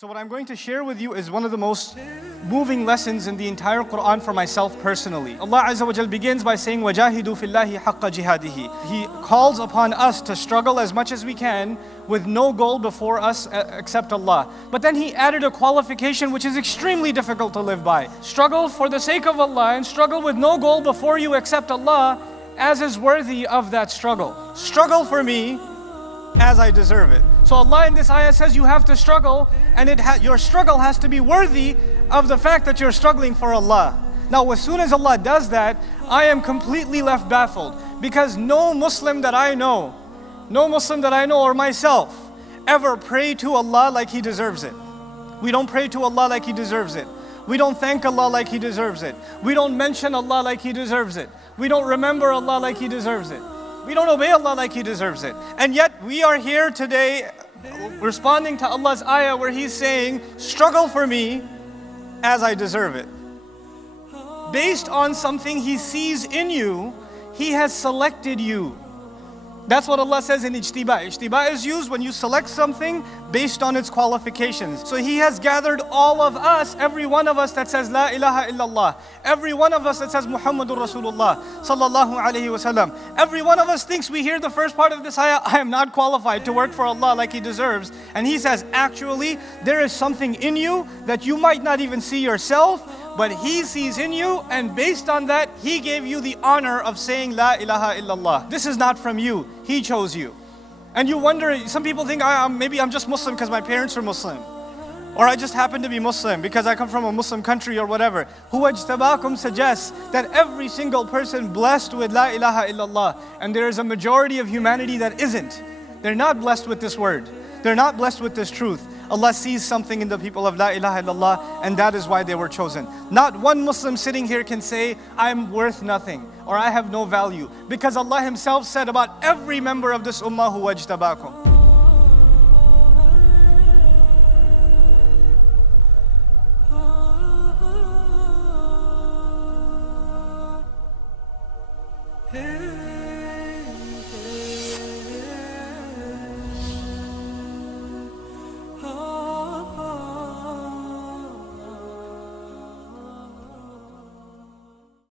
So what I'm going to share with you is one of the most moving lessons in the entire Quran for myself personally. Allah Azza wa Jal begins by saying, وَجَاهِدُوا فِي اللَّهِ حَقَّ جِهَادِهِ. He calls upon us to struggle as much as we can with no goal before us except Allah. But then He added a qualification which is extremely difficult to live by. Struggle for the sake of Allah and struggle with no goal before you except Allah as is worthy of that struggle. Struggle for me as I deserve it. So Allah in this ayah says you have to struggle, and your struggle has to be worthy of the fact that you're struggling for Allah. Now as soon as Allah does that, I am completely left baffled, because no Muslim that I know or myself ever pray to Allah like he deserves it. We don't pray to Allah like He deserves it. We don't thank Allah like He deserves it. We don't mention Allah like He deserves it. We don't remember Allah like He deserves it. We don't obey Allah like He deserves it. And yet we are here today responding to Allah's ayah where He's saying, struggle for me as I deserve it. Based on something He sees in you, He has selected you. That's what Allah says in ijtiba. Ijtiba is used when you select something based on its qualifications. So He has gathered all of us, every one of us that says La ilaha illallah, every one of us that says Muhammadur Rasulullah sallallahu alayhi wasallam. Every one of us thinks we hear the first part of this ayah, I am not qualified to work for Allah like He deserves. And He says, actually, there is something in you that you might not even see yourself, but He sees in you, and based on that, He gave you the honor of saying La ilaha illallah. This is not from you, He chose you. And you wonder, some people think, maybe I'm just Muslim because my parents are Muslim. Or I just happen to be Muslim because I come from a Muslim country or whatever. Huwa ijtabakum suggests that every single person blessed with La ilaha illallah, and there is a majority of humanity that isn't. They're not blessed with this word. They're not blessed with this truth. Allah sees something in the people of La ilaha illallah, and that is why they were chosen. Not one Muslim sitting here can say, I'm worth nothing, or I have no value. Because Allah Himself said about every member of this ummah, huwa ijtabakum.